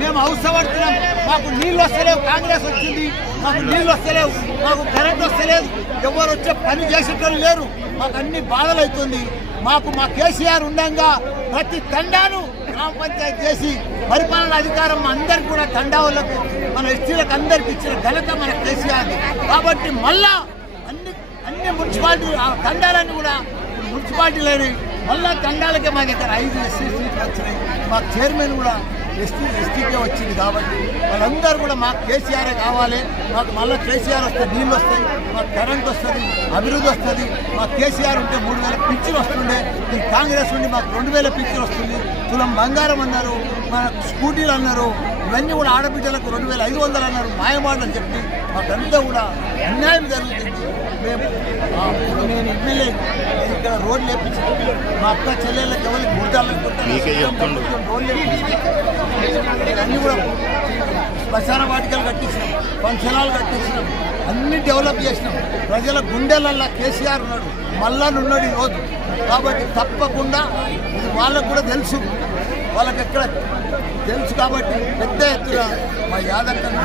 మేము అవసరపడుతున్నాం. మాకు నీళ్ళు వస్తలేవు, కాంగ్రెస్ వచ్చింది, మాకు నీళ్ళు వస్తలేవు, మాకు కరెంట్ వస్తలేదు, ఎవరు వచ్చే పని చేసేటోళ్ళు లేరు. మాకు అన్ని బాధలు అవుతుంది. మాకు మా కేసీఆర్ ఉండగా ప్రతి తండాను గ్రామ పంచాయతీ చేసి పరిపాలన అధికారం అందరికి కూడా తండా వాళ్ళకు మన ఎస్టీలకు అందరికి ఇచ్చిన ఘనత మన కేసీఆర్. కాబట్టి మళ్ళా అన్ని మున్సిపాలిటీ తండాలన్నీ కూడా మున్సిపాలిటీలని మళ్ళా తండాలకే మా దగ్గర 5 ఎస్సీ సీట్లు వచ్చినాయి. మా చైర్మన్ కూడా ఎస్టీకే వచ్చింది. కాబట్టి వాళ్ళందరూ కూడా మాకు కేసీఆరే కావాలి. మాకు మళ్ళీ కేసీఆర్ వస్తే నీళ్ళు వస్తాయి, మాకు కరెంట్ వస్తుంది, అభివృద్ధి వస్తుంది. మాకు కేసీఆర్ ఉంటే 3000 పింఛన్ వస్తుండే, ఈ కాంగ్రెస్ నుండి మాకు 2000 పింఛన్ వస్తుంది. తులం బంగారం అన్నారు, మన స్కూటీలు అన్నారు, ఇవన్నీ కూడా ఆడబిడ్డలకు 2500 అన్నారు. మాయమాటలు చెప్పి మాకంతా కూడా అన్యాయం జరుగుతుంది. ఇప్పుడు నేను ఎమ్మెల్యే ఇక్కడ రోడ్లు వేపించాను. మా అక్క చెల్లెళ్ళకి ఎవరికి గుర్తాలకు రోడ్లు వేపించాను. అన్నీ కూడా శ్మశాన వాటికలు కట్టించినాం, ఫంక్షనాలు కట్టించినాం, అన్ని డెవలప్ చేసినాం. ప్రజల గుండెలల్లో కేసీఆర్ ఉన్నాడు, మల్లాను ఉన్నాడు ఈరోజు. కాబట్టి తప్పకుండా ఇది వాళ్ళకు కూడా తెలుసు, వాళ్ళకి ఎక్కడ తెలుసు. కాబట్టి పెద్ద ఎత్తున మా యాదక్కను